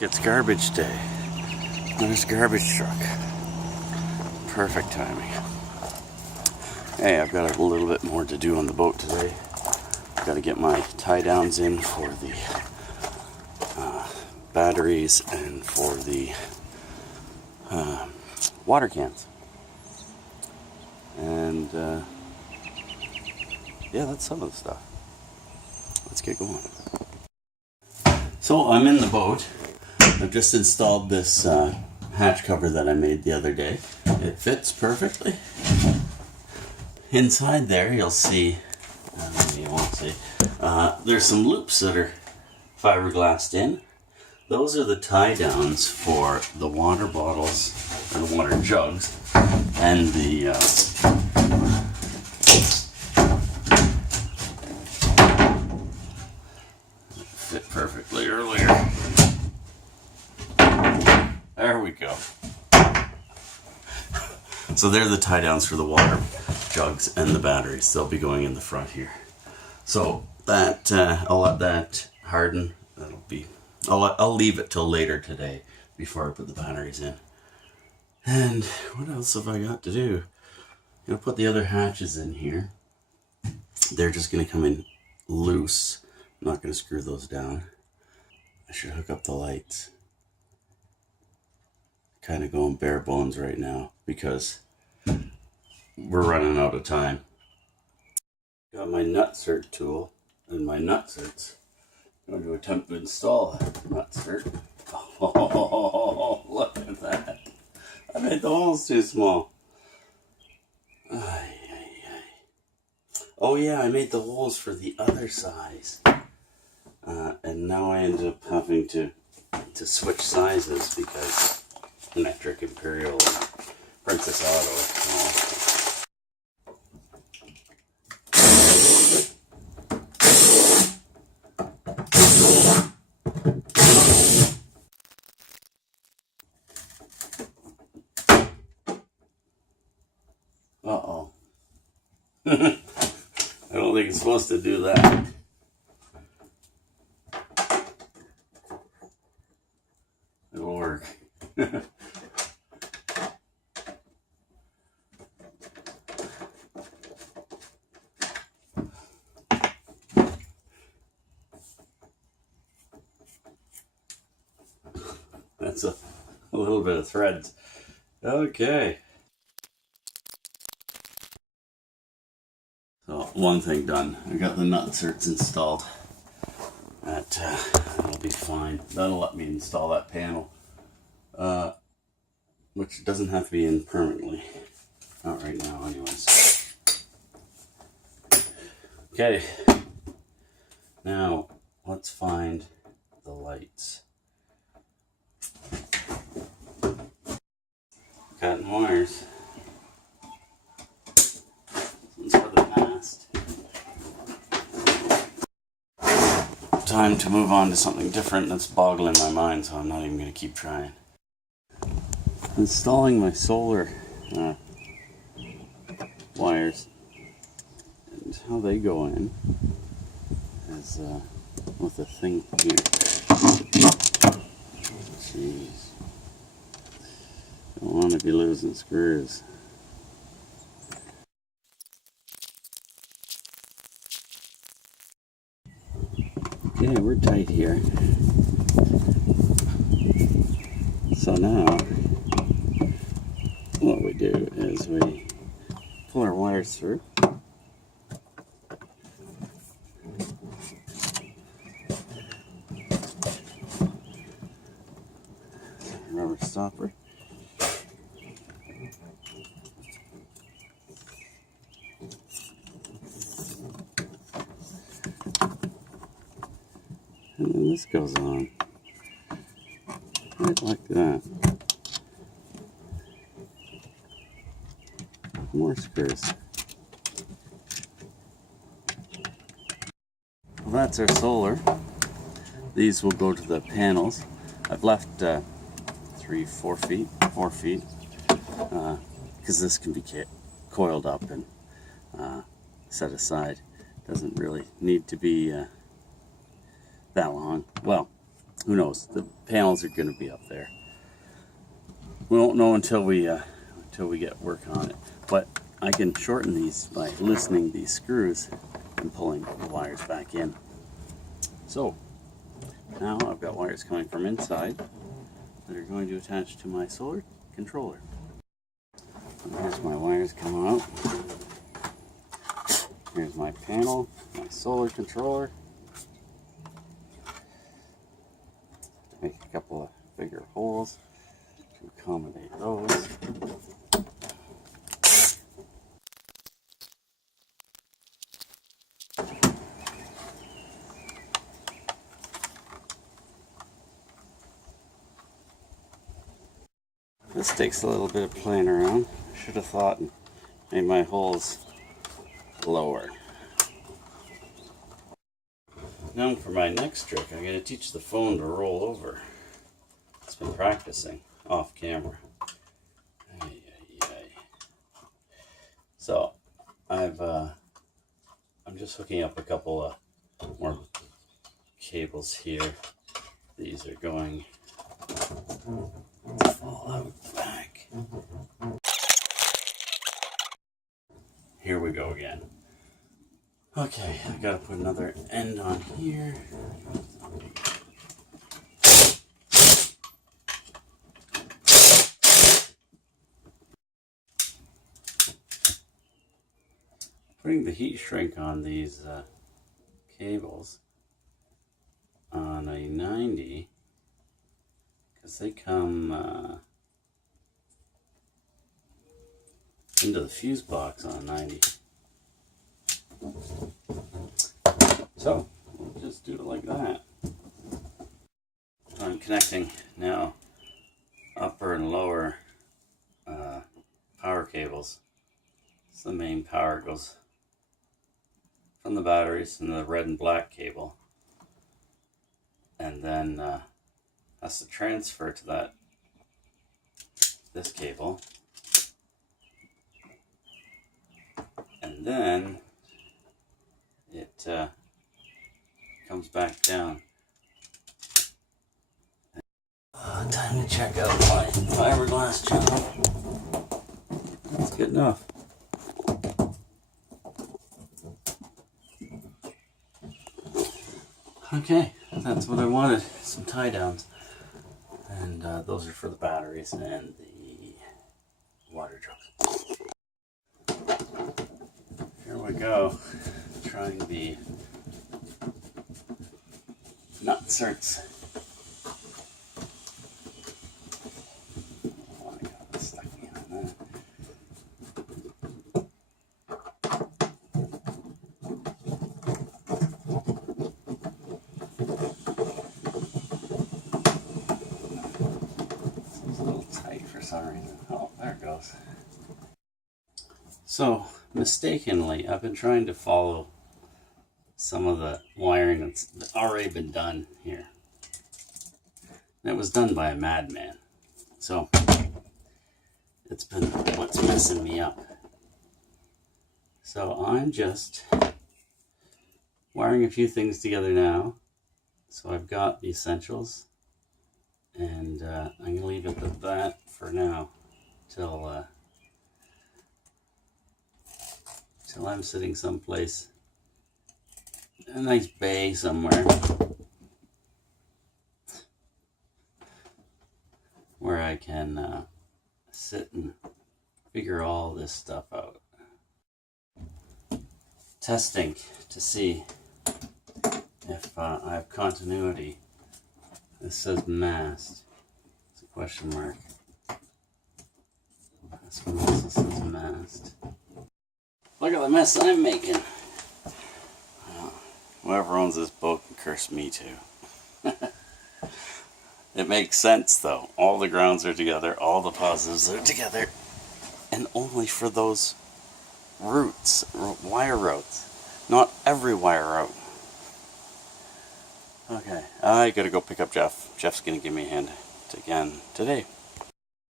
It's garbage day on this garbage truck. Perfect timing. Hey, I've got a little bit more to do on the boat today. I've got to get my tie downs in for the batteries and for the water cans. And yeah, that's some of the stuff. Let's get going. So I'm in the boat. I've just installed this hatch cover that I made the other day. It fits perfectly. Inside there you'll see, maybe you won't see, there's some loops that are fiberglassed in. Those are the tie downs for the water bottles and water jugs and the fit perfectly earlier. There we go. So they're the tie downs for the water jugs and the batteries. They'll be going in the front here. So that I'll let that harden. That'll be. I'll leave it till later today before I put the batteries in. And what else have I got to do? I'm gonna put the other hatches in here. They're just gonna come in loose. I'm not gonna screw those down. I should hook up the lights. Kind of going bare bones right now because we're running out of time. Got my nutsert tool and my nutserts. I'm going to attempt to install a nutsert. Oh, look at that. I made the holes too small. Oh yeah, I made the holes for the other size. And now I end up having to switch sizes because Metric, Imperial, and Princess Auto. Uh-oh. I don't think it's supposed to do that. It'll work. That's a little bit of threads. Okay. So one thing done. I got the nutserts installed. That'll be fine. That'll let me install that panel. Which doesn't have to be in permanently. Not right now anyways. Okay. Now, let's find the lights. Cutting wires. One's for the mast. Time to move on to something different that's boggling my mind, so I'm not even going to keep trying. Installing my solar wires and how they go in is with the thing here. Jeez. Don't want to be losing screws. Okay, we're tight here. So now, what we do is we pull our wires through. Rubber stopper. And then this goes on, right like that. More screws. Well, that's our solar. These will go to the panels. I've left 4 feet, because this can be coiled up and set aside. Doesn't really need to be that long. Well, who knows? The panels are going to be up there. We won't know until we get work on it. But I can shorten these by loosening these screws and pulling the wires back in. So now I've got wires coming from inside that are going to attach to my solar controller. And here's my wires coming out. Here's my panel, my solar controller. Make a couple of bigger holes to accommodate those. This takes a little bit of playing around. I should have thought and made my holes lower. Now for my next trick, I'm going to teach the phone to roll over. It's been practicing off camera. So I'm just hooking up a couple of more cables here. These are going to fall out back. Here we go again. Okay, I gotta put another end on here. Putting the heat shrink on these cables on a 90, because they come into the fuse box on a 90. So we'll just do it like that. I'm connecting now upper and lower power cables. So the main power goes from the batteries and the red and black cable, and then has to transfer to this cable, and then it comes back down. Time to check out my fiberglass channel. That's good enough. Okay, that's what I wanted, some tie downs. And those are for the batteries and the water jugs. Here we go, trying the nut inserts. Oh, I got it stuck behind that. Sorry. Oh, there it goes. So, mistakenly, I've been trying to follow some of the wiring that's already been done here. And it was done by a madman. So, it's been what's messing me up. So, I'm just wiring a few things together now. So, I've got the essentials. And I'm going to leave it at that for now, till I'm sitting someplace, a nice bay somewhere, where I can sit and figure all this stuff out. Testing to see if I have continuity. This says mast. It's a question mark. This one also says mast. Look at the mess I'm making. Whoever owns this boat can curse me too. It makes sense though. All the grounds are together, all the positives are together, and only for those routes, wire routes. Not every wire route. Okay, I gotta go pick up Jeff. Jeff's gonna give me a hand again today.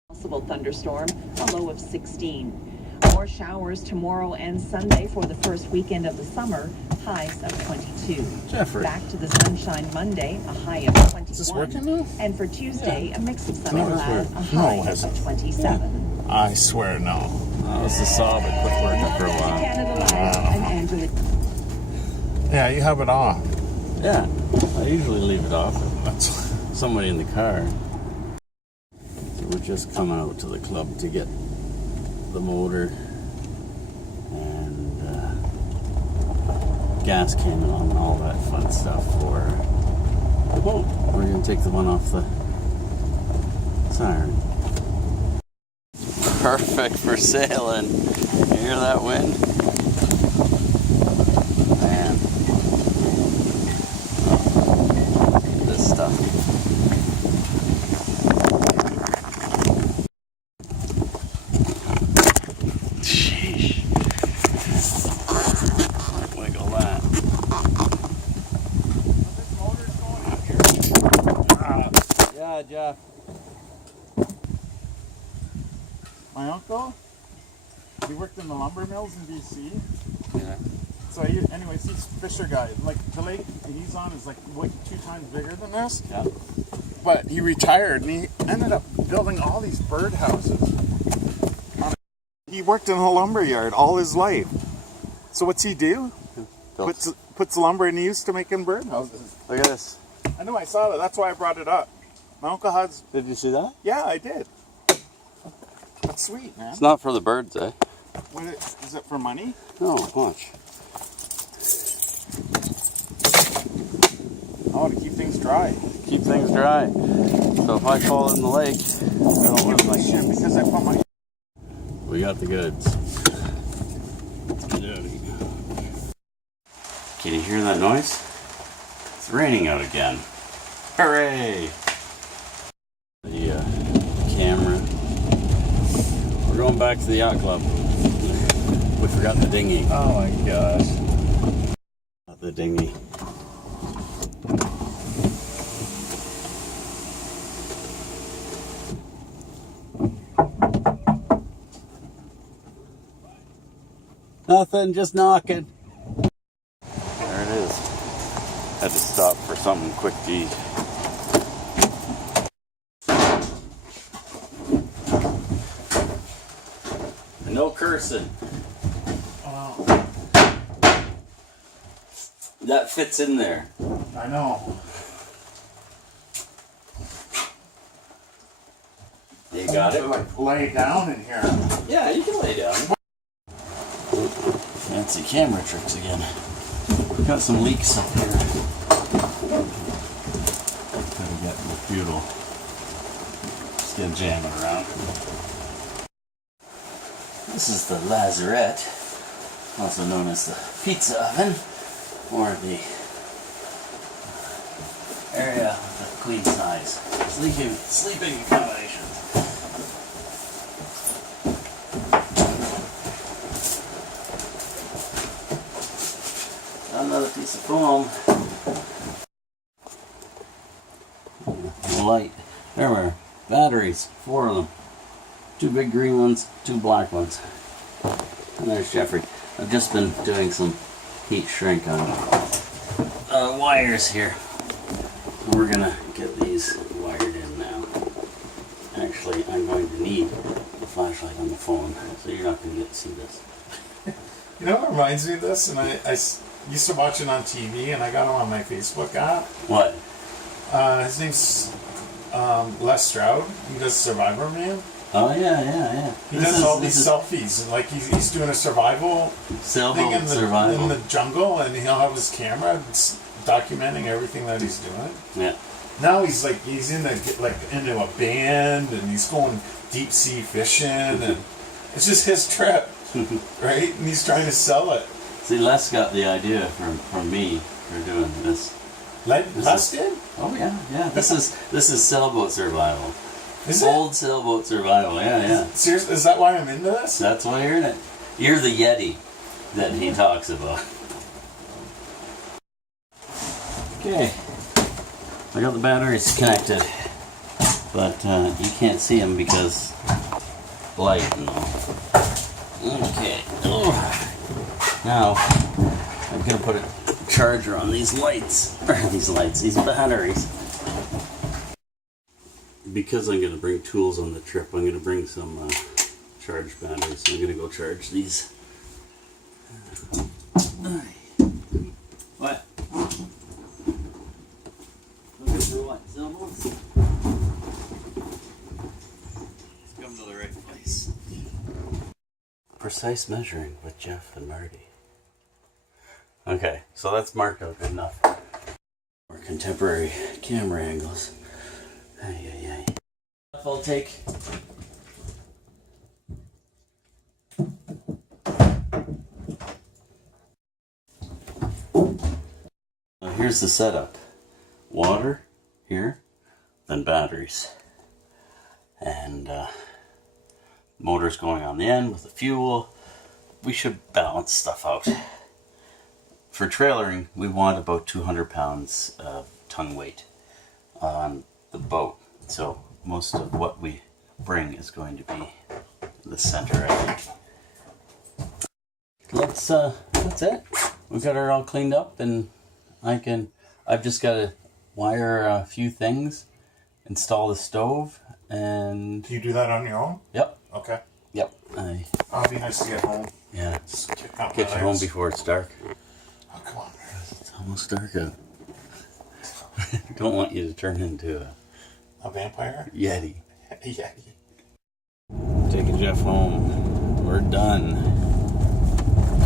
Possible thunderstorm, a low of 16. More showers tomorrow and Sunday for the first weekend of the summer, highs of 22. Jeffrey. Back to the sunshine Monday, a high of 21. Is this working now? And for Tuesday, a mix of sun and No, it's cloud, working. a high No, it hasn't. of 27. I swear no. That was the saw that quit working for a while. Canada Live and Angela. Yeah, you have it off. Yeah, I usually leave it off. That's Somebody in the car. So we're just coming out to the club to get the motor and gas came on and all that fun stuff for the boat. We're gonna take the one off the siren. Perfect for sailing. You hear that wind? Man. This stuff. Sheesh. Wiggle that. Yeah, Jeff. my uncle. He worked in the lumber mills in BC. Yeah. So anyways, he's a fisher guy. Like the lake he's on is like 2 times bigger than this. Yeah. But he retired and he ended up building all these bird houses. He worked in a lumber yard all his life. So what's he do? Puts lumber in use to making bird houses. Look at this. I know, I saw that. That's why I brought it up. My uncle has. Did you see that? Yeah, I did. That's sweet, man. It's not for the birds, eh? Is it for money? No, watch. Oh, to keep things dry. Keep things dry. So if I fall in the lake, I don't lose my Shit, shit. because I put my. We got the goods. Let's get out of here. Can you hear that noise? It's raining out again. Hooray! The camera. We're going back to the yacht club. We forgot the dinghy. Oh my gosh. Not the dinghy. Nothing, just knocking. There it is. Had to stop for something quick to eat. No cursing. Oh, That fits in there. I know. You got it? Like lay down in here. Yeah, you can lay down. Fancy camera tricks again. Got some leaks up here. Gotta get the butyl. Just get jamming around. This is the lazarette, also known as the pizza oven, or the area with the queen size sleeping accommodations. Another piece of foam. Light. There were batteries, 4 of them. 2 big green ones, 2 black ones. And there's Jeffrey. I've just been doing some heat shrink on wires here. We're gonna get these wired in now. Actually, I'm going to need the flashlight on the phone, so you're not gonna get to see this. You know what reminds me of this? And I used to watch it on TV, and I got him on my Facebook app. What? His name's Les Stroud. He does Survivor Man. Oh yeah. He does all these selfies, and like he's doing a survival thing in the jungle, and he'll have his camera documenting everything that he's doing. Yeah. Now he's into a band, and he's going deep sea fishing, and it's just his trip, right? And he's trying to sell it. See, Les got the idea from me for doing this. Les did? Oh yeah. This is sailboat survival. Is it? Old sailboat survival, yeah. Seriously, is that why I'm into this? That's why you're in it. You're the Yeti that he talks about. Okay. I got the batteries connected, but you can't see them because light and all. Okay. Oh. Now I'm gonna put a charger on these lights, or these batteries. Because I'm gonna bring tools on the trip, I'm gonna bring some charged batteries. I'm gonna go charge these. What? Looking for what? Syllables? Let's come to the right place. Precise measuring with Jeff and Marty. Okay, so that's marked out good enough. More contemporary camera angles. Ay, ay, ay. I'll take. Now here's the setup. Water here, then batteries. And motors going on the end with the fuel. We should balance stuff out. For trailering, we want about 200 pounds of tongue weight on the boat. So most of what we bring is going to be the center, I think. That's it. We've got her all cleaned up, and I've just got to wire a few things, install the stove, and... Do you do that on your own? Yep. Okay. Yep. It'd be nice to get home. Yeah. Just kick out Get my you home legs. before it's dark. Oh, come on. It's almost dark out. Don't want you to turn into A vampire? Yeti. Yeah. Taking Jeff home. We're done.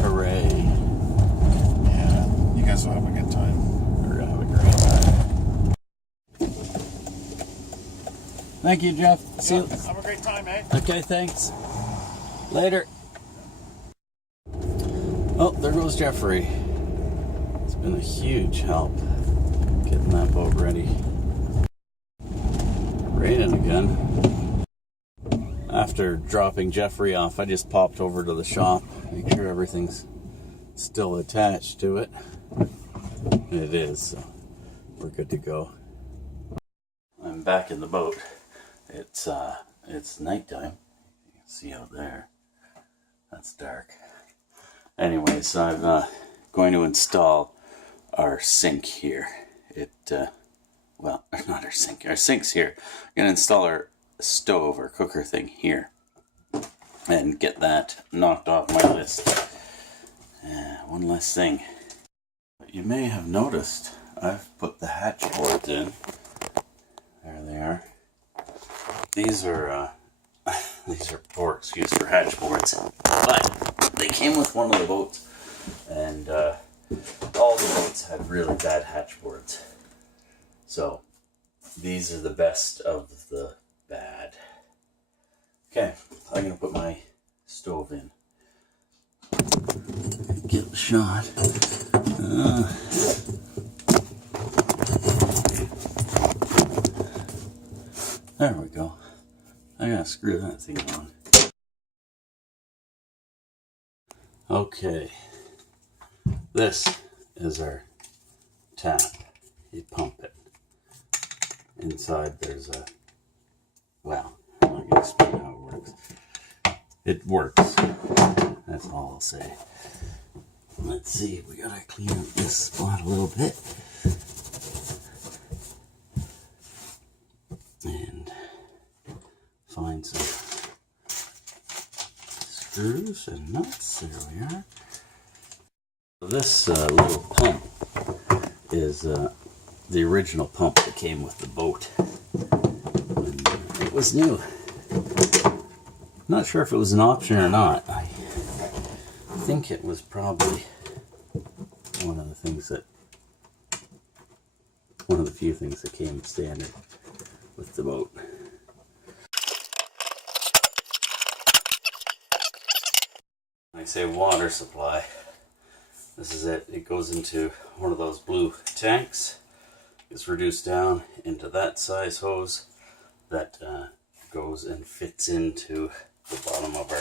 Hooray. Yeah. You guys will have a good time. We're gonna have a great time. Thank you, Jeff. See you. Have a great time, eh? Okay, thanks. Later. Oh, there goes Jeffrey. It's been a huge help getting that boat ready. Raining again. After dropping Jeffrey off, I just popped over to the shop, make sure everything's still attached to it. It is, so we're good to go. I'm back in the boat. It's nighttime. You can see out there. That's dark. Anyways, I'm going to install our sink here. Well, not our sink. Our sink's here. I'm going to install our stove or cooker thing here and get that knocked off my list. One less thing. You may have noticed I've put the hatch boards in. There they are. These are poor excuse for hatch boards, but they came with one of the boats, and all the boats had really bad hatch boards. So these are the best of the bad. Okay, I'm gonna put my stove in. Get the shot. There we go. I gotta screw that thing on. Okay. This is our tap. You pump it. Inside there's a... Well, I'm not gonna explain how it works. It works. That's all I'll say. Let's see, we gotta clean up this spot a little bit. And find some screws and nuts. There we are. This little pump is the original pump that came with the boat. And it was new. Not sure if it was an option or not. I think it was probably one of the few things that came standard with the boat. I say water supply. This is it. It goes into one of those blue tanks. It's reduced down into that size hose that goes and fits into the bottom of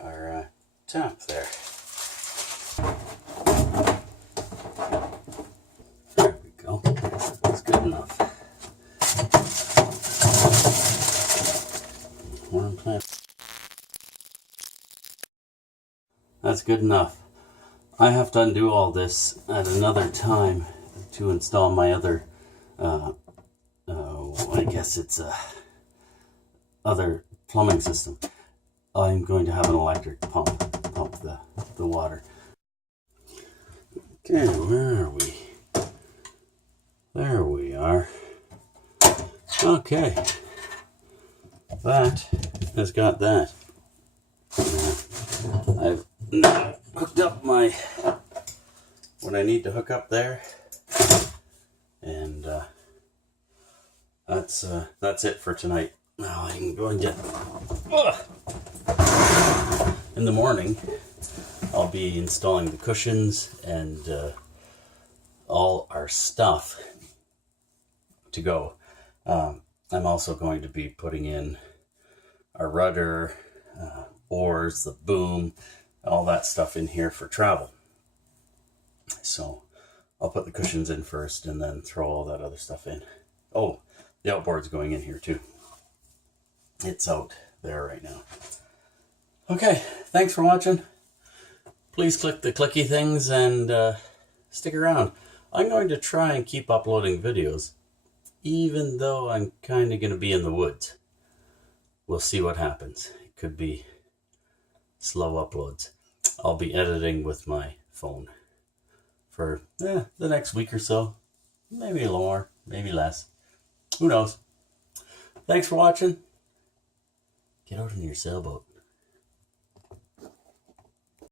our tap there. There we go. That's good enough. Warm plant. That's good enough. I have to undo all this at another time to install my other, I guess it's a other plumbing system. I'm going to have an electric pump the water. Okay, where are we? There we are. Okay, that has got that. I've hooked up my what I need to hook up there, and that's it for tonight. Now I'm going to in the morning I'll be installing the cushions and all our stuff to go. I'm also going to be putting in our rudder, oars, the boom, all that stuff in here for travel. So I'll put the cushions in first and then throw all that other stuff in. Oh, the outboard's going in here too. It's out there right now. Okay, thanks for watching. Please click the clicky things and stick around. I'm going to try and keep uploading videos, even though I'm kind of going to be in the woods. We'll see what happens. It could be slow uploads. I'll be editing with my phone for the next week or so. Maybe a little more, maybe less. Who knows? Thanks for watching. Get out in your sailboat.